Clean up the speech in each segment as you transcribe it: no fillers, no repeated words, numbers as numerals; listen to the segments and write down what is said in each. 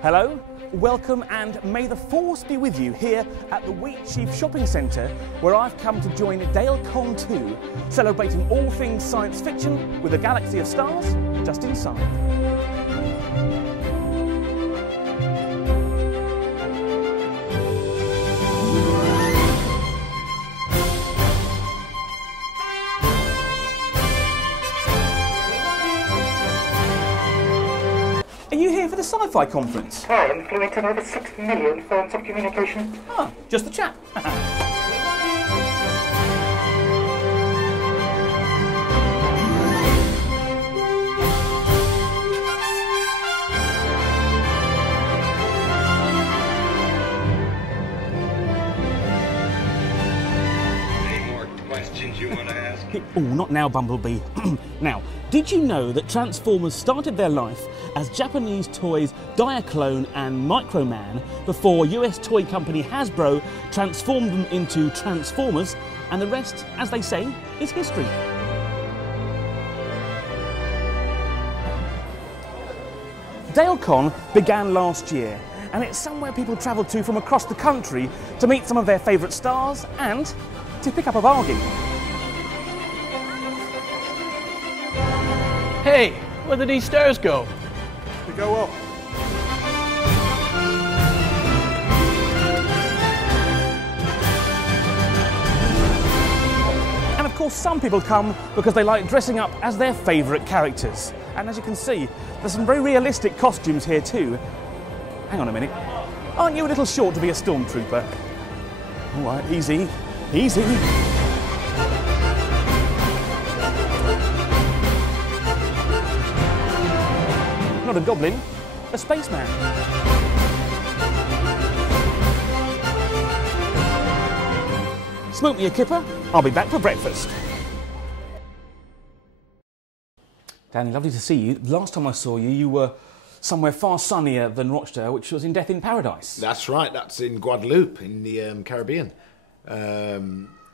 Hello, welcome, and may the force be with you here at the Wheatsheaf Shopping Centre, where I've come to join DaleCon 2, celebrating all things science fiction with a galaxy of stars just inside. Are you here for the Sci-Fi conference? I am fluent in over 6 million forms of communication. Ah, just the chap. Any more questions you want to ask? Oh, not now, Bumblebee. Now, did you know that Transformers started their life as Japanese toys Diaclone and Microman before US toy company Hasbro transformed them into Transformers, and the rest, as they say, is history? DaleCon began last year, and it's somewhere people travel to from across the country to meet some of their favourite stars and to pick up a bargain. Hey, where did these stairs go? To go up. And of course, some people come because they like dressing up as their favourite characters. And as you can see, there's some very realistic costumes here too. Hang on a minute. Aren't you a little short to be a stormtrooper? All right, easy, easy. Not a goblin, a spaceman. Smoke me a kipper, I'll be back for breakfast. Danny, lovely to see you. Last time I saw you, you were somewhere far sunnier than Rochdale, which was in Death in Paradise. That's right, that's in Guadeloupe, in the Caribbean. I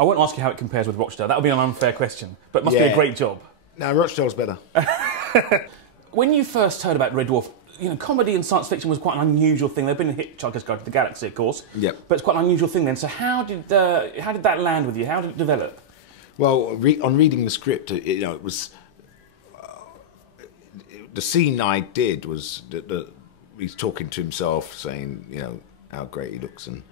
won't ask you how it compares with Rochdale, that would be an unfair question, but it must be a great job. No, Rochdale's better. When you first heard about Red Dwarf, you know, comedy and science fiction was quite an unusual thing. There'd been a Hitchhiker's Guide to the Galaxy, of course. Yep. But it's quite an unusual thing then. So how did that land with you? How did it develop? Well, on reading the script, it was... the scene I did was that he's talking to himself, saying, you know, how great he looks, and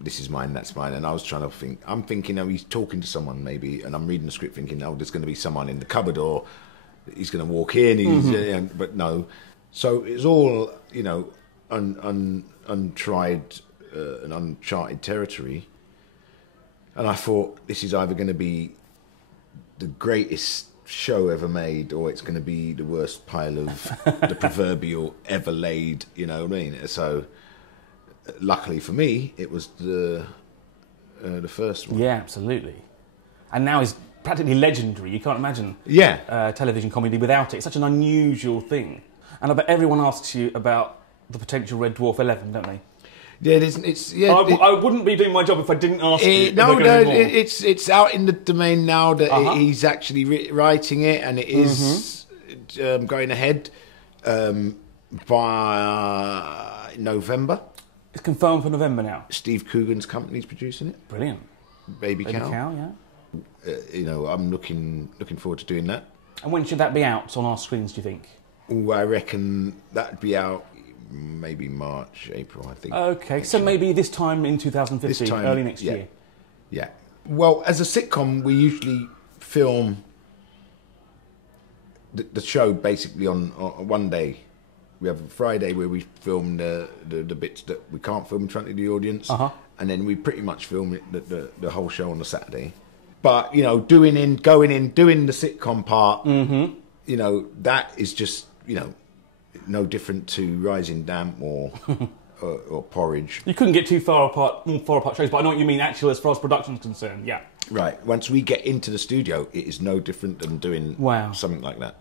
this is mine, that's mine. And I was trying to think, I'm thinking, oh, he's talking to someone maybe, and I'm reading the script thinking, oh, there's going to be someone in the cupboard, or he's going to walk in, but no. So it's all, you know, untried and uncharted territory. And I thought, this is either going to be the greatest show ever made, or it's going to be the worst pile of the proverbial ever laid, you know what I mean? So luckily for me, it was the first one. Yeah, absolutely. And now he's practically legendary. You can't imagine television comedy without it. It's such an unusual thing. And I bet everyone asks you about the potential Red Dwarf 11, don't they? Yeah, it isn't. It's yeah. I wouldn't be doing my job if I didn't ask you. No, it's out in the domain now that he's actually writing it, and it is going ahead by November. It's confirmed for November now. Steve Coogan's company's producing it. Brilliant. Baby Cow, yeah. You know, I'm looking forward to doing that. And when should that be out on our screens, do you think? Oh, I reckon that'd be out maybe March, April, I think. Okay, so maybe this time in 2015, early next year. Yeah. Well, as a sitcom, we usually film the show basically on one day. We have a Friday where we film the bits that we can't film in front of the audience, and then we pretty much film it the whole show on the Saturday. But, you know, going in, doing the sitcom part, you know, that is just, you know, no different to Rising Damp or Porridge. You couldn't get too far apart shows, but I know what you mean actually as far as production's concerned, yeah. Right. Once we get into the studio, it is no different than doing something like that.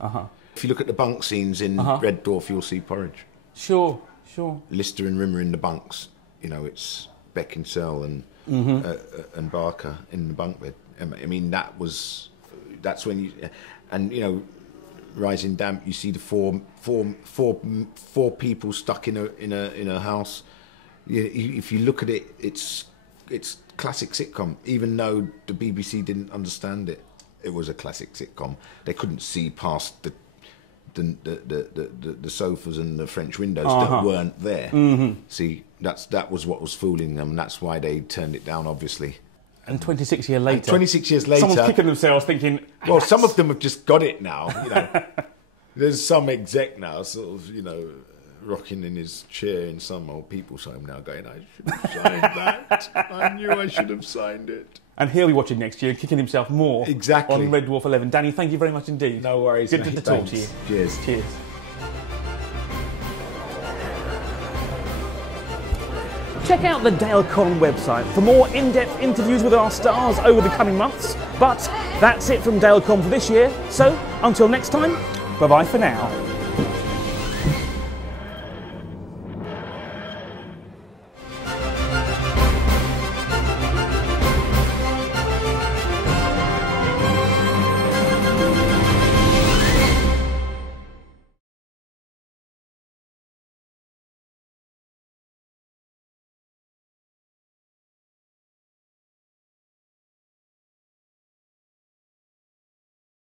If you look at the bunk scenes in Red Dwarf, you'll see Porridge. Sure. Lister and Rimmer in the bunks, you know, it's Beckinsale and Barker in the bunk bed. I mean, that's when you... And, you know, rising damp. You see the four people stuck in a house. If you look at it, it's classic sitcom. Even though the BBC didn't understand it, it was a classic sitcom. They couldn't see past the sofas and the French windows that weren't there. See, that was what was fooling them. That's why they turned it down, obviously. And 26 years later, someone's kicking themselves, thinking. Well, some of them have just got it now. You know, there's some exec now, sort of, you know, rocking in his chair in some old people's home now, going, "I should have signed that. I knew I should have signed it." And he'll be watching next year, kicking himself more. Exactly. On Red Dwarf 11. Danny, thank you very much indeed. No worries. Good to talk to you. Cheers. Cheers. Check out the Dale-Con website for more in-depth interviews with our stars over the coming months. But that's it from Dale-Con for this year. So, until next time, bye-bye for now.